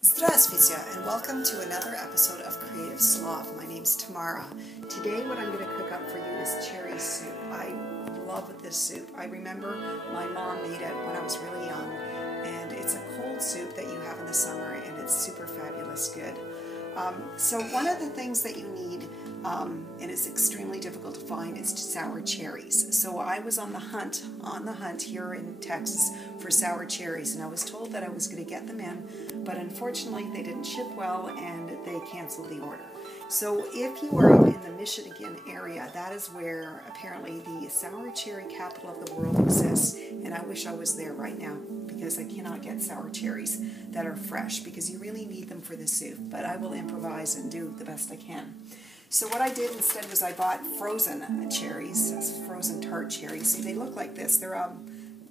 Здравствуйте, and welcome to another episode of Creative Sloth. My name's Tamara. Today what I'm going to cook up for you is cherry soup. I love this soup. I remember my mom made it when I was really young, and it's a cold soup that you have in the summer, and it's super fabulous good. So one of the things that you need, and it's extremely difficult to find, is sour cherries. So I was on the hunt here in Texas for sour cherries, and I was told that I was going to get them in, but unfortunately they didn't ship well and they canceled the order. So if you are in the Michigan area, that is where apparently the sour cherry capital of the world exists, and I wish I was there right now because I cannot get sour cherries that are fresh because you really need them for the soup, but I will improvise and do the best I can. So what I did instead was I bought frozen cherries, frozen tart cherries. See, they look like this. They're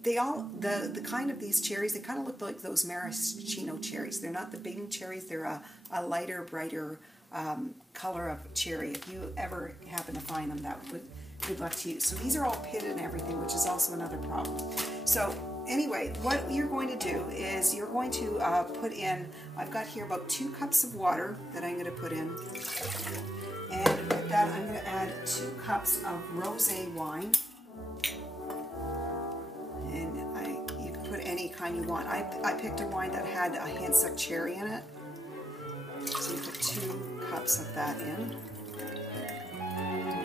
the kind of these cherries, they kind of look like those maraschino cherries. They're not the big cherries. They're a lighter, brighter color of cherry. If you ever happen to find them, that would good luck to you. So these are all pitted and everything, which is also another problem. So anyway, what you're going to do is you're going to put in, I've got here about 2 cups of water that I'm going to put in. And with that, I'm going to add 2 cups of rosé wine. And you can put any kind you want. I picked a wine that had a hints of cherry in it. So you put 2 cups of that in. And the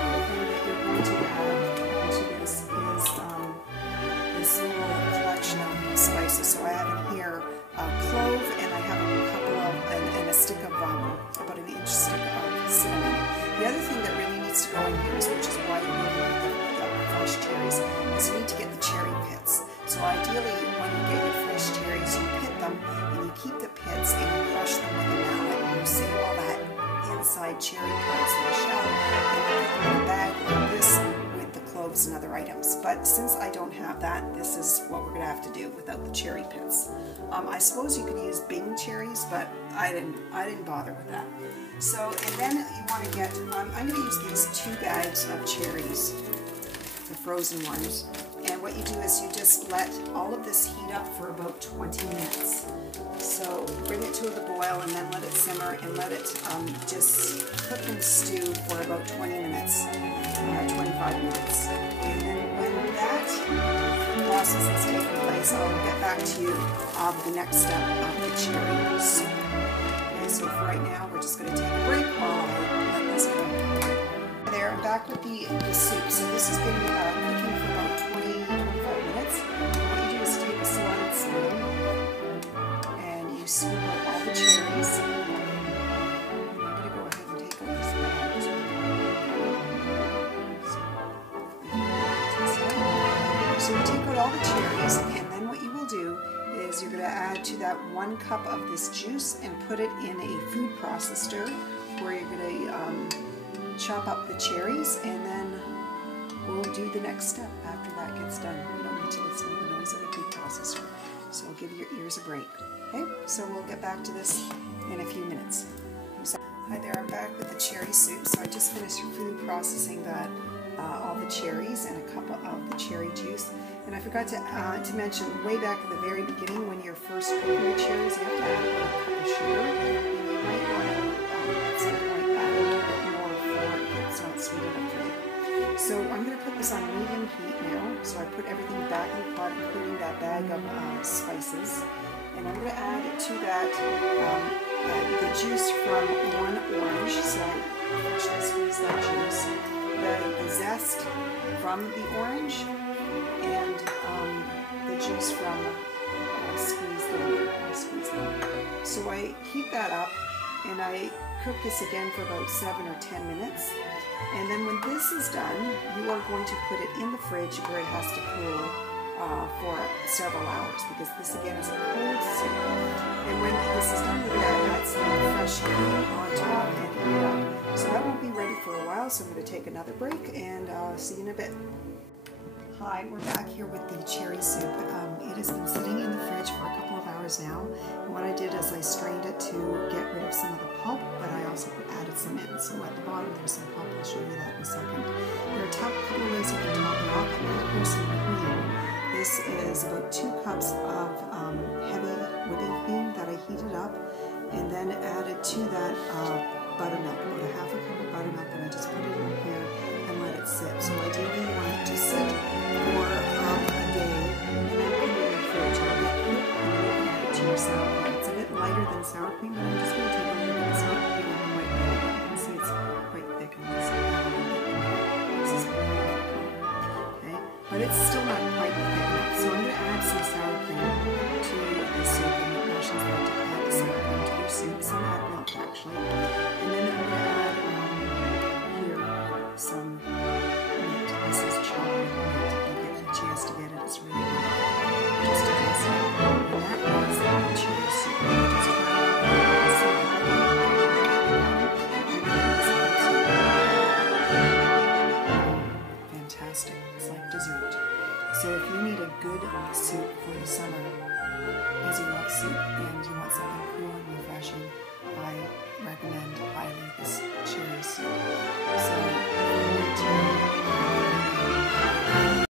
other thing that you're going to add to this is this little collection of spices. So I have in here clove, and I have a couple of, and a stick of, about an inch stick of cinnamon. The other thing that really needs to go in here, which is why you really need the fresh cherries, is you need to get the cherry pits. So ideally, when you get your fresh cherries, you pit them, and you keep the pits, and you crush them with a mallet, and you save all that inside cherry parts in the shell, and you put them in a bag like this with the cloves and other items. But since I don't have that, this is what we're going to have to do without the cherry pits. I suppose you could use Bing cherries, but I didn't bother with that. So, and then you want to get, I'm going to use these 2 bags of cherries, the frozen ones. And what you do is you just let all of this heat up for about 20 minutes. So bring it to the boil and then let it simmer and let it just cook and stew for about 20 minutes, 25 minutes. And then when that process has taken place, I'll get back to you on the next step of the cherry soup. Okay, so for right now, we're just going to take a break while I let this go. There, I'm back with the soup. So this has been cooking for about 20-25 minutes. What you do is take a slotted spoon and you scoop up all the cherries. I'm going to go ahead and take out this bag. So you take out all the cherries, and then what you will do is you're going to add to that 1 cup of this juice and put it in a food processor where you're going to chop up the cherries, and then we'll do the next step after that gets done. You don't need to listen to the noise of the food processor, so give your ears a break. Okay, so we'll get back to this in a few minutes. Hi there, I'm back with the cherry soup. So I just finished food processing that all the cherries and a cup of the cherry juice. And I forgot to mention, way back at the very beginning, when you're first cooking the cherries, you have to add a cup of sugar. And you might want to, at some point, add a little bit more for it. It's not sweet enough for you. So I'm going to put this on medium heat now. So I put everything back in the pot, including that bag of spices. And I'm going to add to that the juice from 1 orange. So I actually squeeze that juice. The zest from the orange, and the juice from squeeze them. So I heat that up, and I cook this again for about 7 or 10 minutes. And then when this is done, you are going to put it in the fridge where it has to cool for several hours, because this again is a cold soup. And when this is done, we're going to add some fresh cream on top and heat it up. So that won't be ready for a while, so I'm going to take another break and see you in a bit. Hi, we're back here with the cherry soup. It has been sitting in the fridge for a couple of hours now, and what I did is I strained it to get rid of some of the pulp, but I also added some in. So at the bottom there's some pulp, I'll show you that in a second. There are a couple of ways you can top it off. I'm going to put some cream. This is about 2 cups heavy whipping cream that I heated up, and then added to that buttermilk, about a half a cup of buttermilk, and I just put it in here and let it sit. So ideally you want it to sit for a day, and then put it in the fridge a bit, and then you can add it to your sour cream. It's a bit lighter than sour cream, but I'm just going to take a little bit of sour cream and white milk. You can see it's quite thick on this. This is okay, but it's still